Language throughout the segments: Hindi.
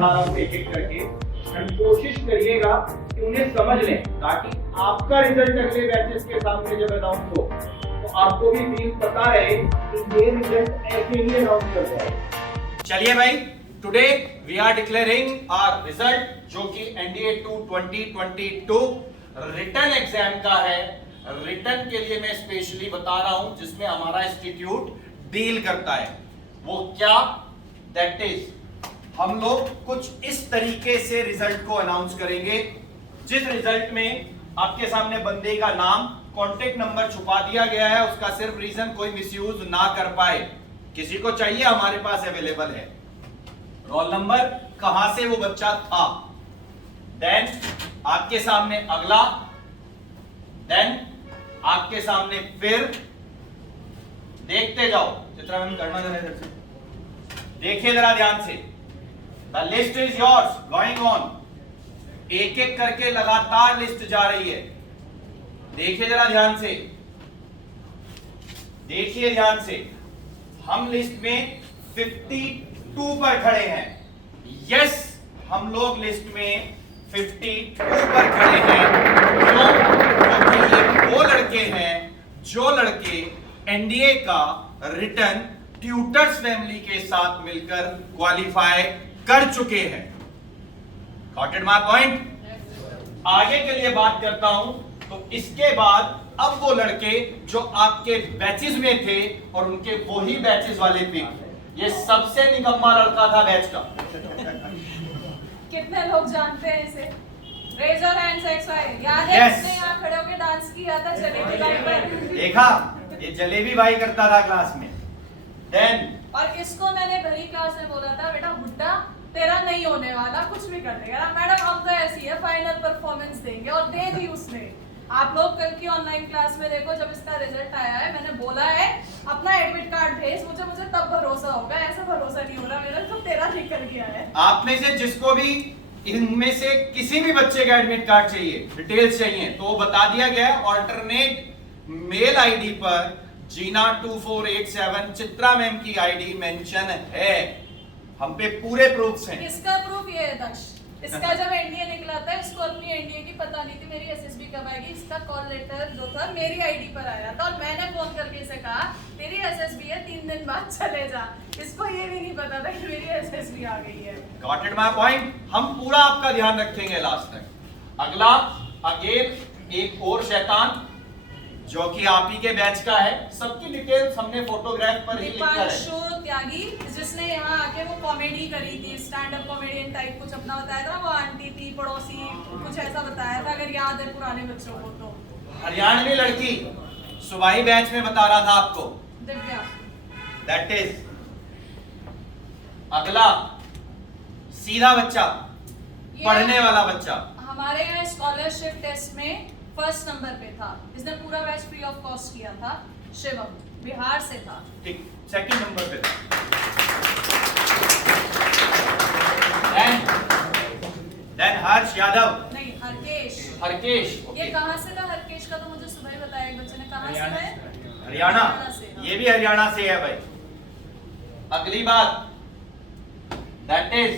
समझा रहा हूँ एक एक करके, एंड कोशिश करिएगा कि उन्हें समझ लें, ताकि आपका रिजल्ट अगले बैचेस के सामने जब अनाउंस हो तो आपको भी फील पता रहे कि ये रिजल्ट ऐसे ही अनाउंस कर रहा है। चलिए भाई, today we are declaring our result, जो कि एनडीए 2 2022 रिटन एग्जाम का है। रिटन के लिए मैं स्पेशली बता रहा हूं, जिसमें हमारा इंस्टीट्यूट डील करता है। वो क्या? दैट इज, हम लोग कुछ इस तरीके से रिजल्ट को अनाउंस करेंगे, जिस रिजल्ट में आपके सामने बंदे का नाम, कॉन्टेक्ट नंबर छुपा दिया गया है, उसका सिर्फ रीजन कोई मिसयूज ना कर पाए। किसी को चाहिए, हमारे पास अवेलेबल है। रोल नंबर, कहां से वो बच्चा था, देन आपके सामने अगला, देन आपके सामने फिर, देखते जाओ। चित्रा मैम करना जरा इधर से, देखिए जरा ध्यान से। The list is yours, going on. एक एक करके लगातार लिस्ट जा रही है। देखिए जरा ध्यान से, देखिए ध्यान से। हम लिस्ट में 52 पर खड़े हैं। यस, हम लोग लिस्ट में 52 पर खड़े हैं। क्यों? क्योंकि ये वो लड़के हैं जो लड़के एनडीए का रिटन ट्यूटर्स फैमिली के साथ मिलकर क्वालिफाई कर चुके हैं। Got it my point? आगे के लिए बात करता हूं तो इसके बाद अब वो लड़के जो आपके बैचेस में थे और उनके वही बैचेस वाले पिक, ये सबसे निकम्मा लड़का था बैच का। कितने लोग जानते हैं इसे? Raise your hands XY। याद है Yes. किसने यहाँ खड़े होकर डांस किया था जलेबी भाई पर? देखा, ये जलेबी भाई करता था क्लास में। देन और इसको मैंने भरी क्लास में बोला था, बेटा बुड्ढा तेरा नहीं होने वाला, कुछ भी कर देगा। मैडम हम तो ऐसी है, फाइनल परफॉर्मेंस देंगे, और दे दी उसने। आप लोग कल की ऑनलाइन क्लास में देखो, जब इसका रिजल्ट आया है, मैंने बोला है अपना एडमिट कार्ड भेज, मुझे तब भरोसा होगा, ऐसा भरोसा नहीं हो रहा मेरा, तो तेरा निकल गया है। आप में से जिसको भी इनमें से किसी भी बच्चे का एडमिट कार्ड चाहिए, डिटेल्स चाहिए, तो वो बता दिया गया है। ऑल्टरनेट मेल आईडी पर जीना 2487 चित्रा मैम की आईडी मेंशन है। हम पे पूरे प्रूफ्स हैं। किसका प्रूफ? ये है दक्ष। इसका जब एनडीए निकला था, इसको अपनी एनडीए की पता नहीं थी मेरी एसएसबी कब आएगी। इसका कॉल लेटर जो था मेरी आईडी पर आया था, और मैंने फोन करके इसे कहा तेरी एसएसबी है, 3 दिन बाद चले जा। इसको ये भी नहीं पता था कि मेरी एसएसबी आ गई है। Got it my point? हम पूरा आपका ध्यान रखेंगे लास्ट तक। अगला, अगेन एक और शैतान जो कि आप ही के बैच का है। सबकी डिटेल्स हमने फोटोग्राफ पर ही लिखा है। दीपांशु त्यागी, जिसने यहाँ आके वो कॉमेडी करी थी, स्टैंड अप कॉमेडियन टाइप कुछ अपना बताया था। वो आंटी थी, पड़ोसी, कुछ ऐसा बताया था, अगर याद है पुराने बच्चों को तो। हरियाणवी लड़की, सुबाही बैच में बता रहा था आपको। दिव्या। That is. अगला सीधा बच्चा, पढ़ने वाला बच्चा। हमारे यहाँ स्कॉलरशिप टेस्ट में फर्स्ट नंबर पे था। इसने पूरा बैच फ्री ऑफ कॉस्ट किया था। शिवम, बिहार से था। ठीक, सेकंड नंबर पे था। देन हर्ष यादव। नहीं, हरकेश। हरकेश, ये कहाँ से था? हरकेश का तो मुझे सुबह ही बताया एक बच्चे ने। कहाँ से है? हरियाणा। से। ये भी हरियाणा से है भाई। अगली बात, that is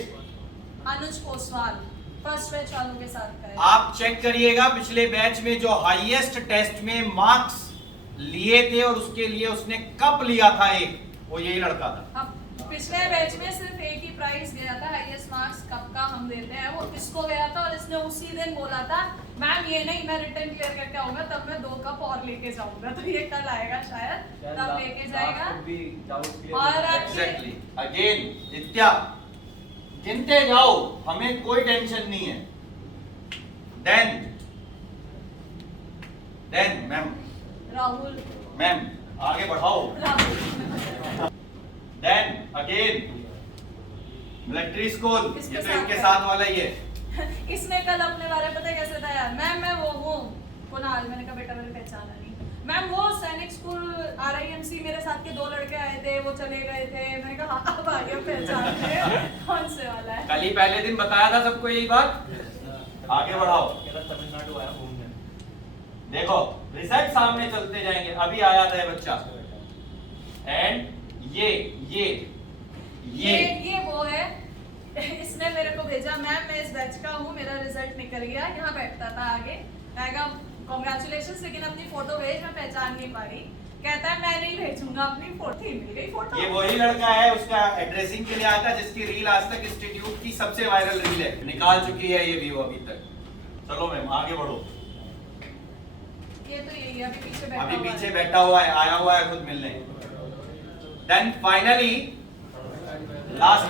Anuj Poswal, first batch वालों के साथ का है। आप चेक करिएगा पिछले बैच में जो हाईएस्ट टेस्ट में मार्क्स लिए थे और उसके लिए उसने कप लिया था एक, वो यही लड़का था। अब पिछले बैच में सिर्फ एक ही प्राइस गया था, हाईएस्ट मार्क्स कप का हम देते हैं, वो इसको गया था। और इसने उसी दिन बोला था मैम ये नहीं, मैं रिटर्न क्लियर करके आऊंगा, तब मैं 2 कप और लेके जाऊंगा। तो ये कल आएगा शायद, तब लेके जाएगा। और एग्जैक्टली, अगेन नित्या, गिनते जाओ, हमें कोई टेंशन नहीं है। देन मैम, राहुल, मैम आगे बढ़ाओ। Rahul then again military school, ये तो इनके साथ वाला ही है। इसने कल अपने बारे में पता है कैसे था यार? मैम मैं वो हूँ कुणाल। मैंने कहा बेटा मैंने पहचाना नहीं। मैम वो सैनिक स्कूल RIMC, मेरे साथ के 2 लड़के आए थे, वो चले गए थे। मैंने कहा हाँ अब आइए पहचानते हैं कौन से वाला है। कल ही पहले दिन बताया था सबको यही बात। आगे बढ़ाओ। तमिलनाडु आया घूमने। देखो रिजल्ट सामने चलते जाएंगे। अभी आया था ये बच्चा, एंड ये ये वो है इसने मेरे को भेजा, मैम मैं इस बैच का हूँ, मेरा रिजल्ट निकल गया। यहाँ बैठता था आगे, मैं कहा कॉन्ग्रेचुलेशन, लेकिन अपनी फोटो भेज, मैं पहचान नहीं पा रही। कहता है मैं नहीं भेजूंगा अपनी फोटो, ही मिल गई फोटो। ये वही लड़का है, उसका एड्रेसिंग के लिए आया था, जिसकी रील आज तक इंस्टीट्यूट की सबसे वायरल रील है, निकाल चुकी है ये व्यू अभी तक। चलो मैम आगे बढ़ो। ये तो यही है, अभी पीछे बैठा हुआ है, आया हुआ है खुद मिलने। देन फाइनली लास्ट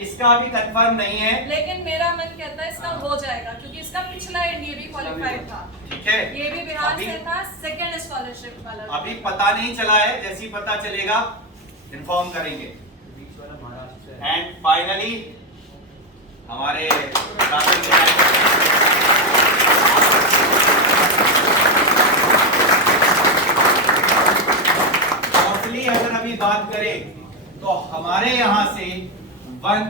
इसका अभी कंफर्म नहीं है, लेकिन मेरा मन कहता है इसका हो जाएगा, क्योंकि इसका पिछला एनडीए भी क्वालिफाइड था। ठीक है, ये भी बिहार से था, सेकंड स्कॉलरशिप वाला। अभी पता नहीं चला है, जैसे ही पता चलेगा इन्फॉर्म करेंगे। एंड फाइनली हमारे मौसली अगर अभी बात करें तो हमारे यहाँ से मैम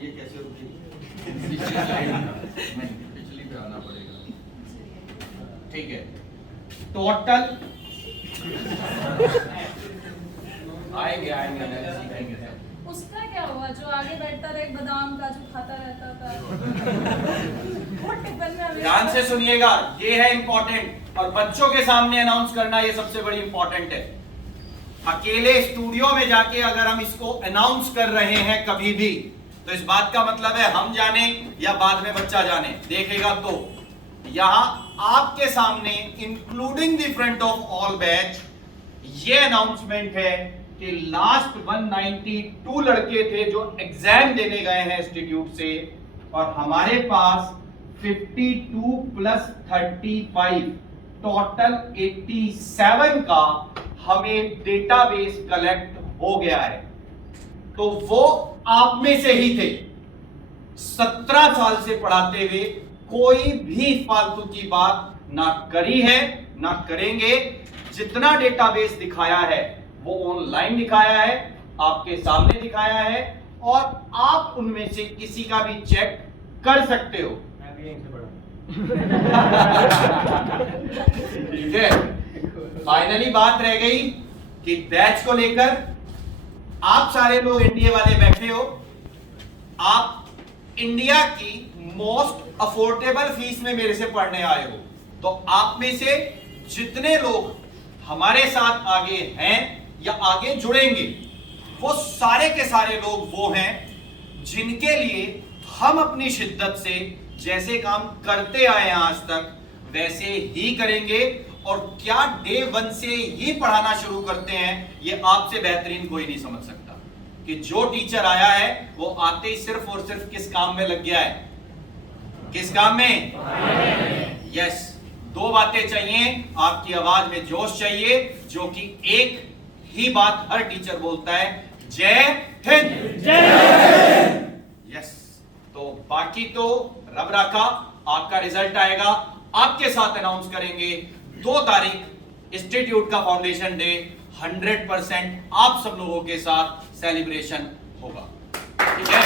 ये कैसे रुकी? पिछली पे आना पड़ेगा। ठीक है, टोटल आएंगे सीखेंगे सर। उसका क्या हुआ जो आगे बैठता था, एक बादाम का जो खाता रहता था? वो टिफिन में ध्यान से सुनिएगा, ये है इंपॉर्टेंट, और बच्चों के सामने अनाउंस करना ये सबसे बड़ी इंपॉर्टेंट है। अकेले स्टूडियो में जाके अगर हम इसको अनाउंस कर रहे हैं कभी भी, तो इस बात का मतलब है हम जाने या बाद में बच्चा जाने देखेगा। तो यहां आपके सामने including the front of all batch ये अनाउंसमेंट है कि लास्ट 192 लड़के थे जो एग्जाम देने गए हैं इंस्टीट्यूट से, और हमारे पास 52 प्लस 35 टोटल 87 का हमें डेटाबेस कलेक्ट हो गया है। तो वो आप में से ही थे। 17 साल से पढ़ाते हुए कोई भी फालतू की बात ना करी है ना करेंगे। जितना डेटाबेस दिखाया है वो ऑनलाइन दिखाया है, आपके सामने दिखाया है, और आप उनमें से किसी का भी चेक कर सकते हो। मैं भी यहीं से पढ़ा। ठीक है, फाइनली बात रह गई कि बैच को लेकर आप सारे लोग एनडीए वाले बैठे हो, आप इंडिया की मोस्ट अफोर्डेबल फीस में मेरे से पढ़ने आए हो। तो आप में से जितने लोग हमारे साथ आगे हैं या आगे जुड़ेंगे, वो सारे के सारे लोग वो हैं जिनके लिए हम अपनी शिद्दत से जैसे काम करते आए हैं आज तक वैसे ही करेंगे। और क्या डे 1 से ही पढ़ाना शुरू करते हैं, ये आपसे बेहतरीन कोई नहीं समझ सकता कि जो टीचर आया है वो आते ही सिर्फ और सिर्फ किस काम में लग गया है। किस काम में? यस, दो बातें चाहिए, आपकी आवाज में जोश चाहिए, जो कि एक ही बात हर टीचर बोलता है, जय हिंद। यस, तो बाकी तो रब रखा, आपका रिजल्ट आएगा, आपके साथ अनाउंस करेंगे 2 तारीख इंस्टीट्यूट का फाउंडेशन डे। 100% आप सब लोगों के साथ सेलिब्रेशन होगा। ठीक है,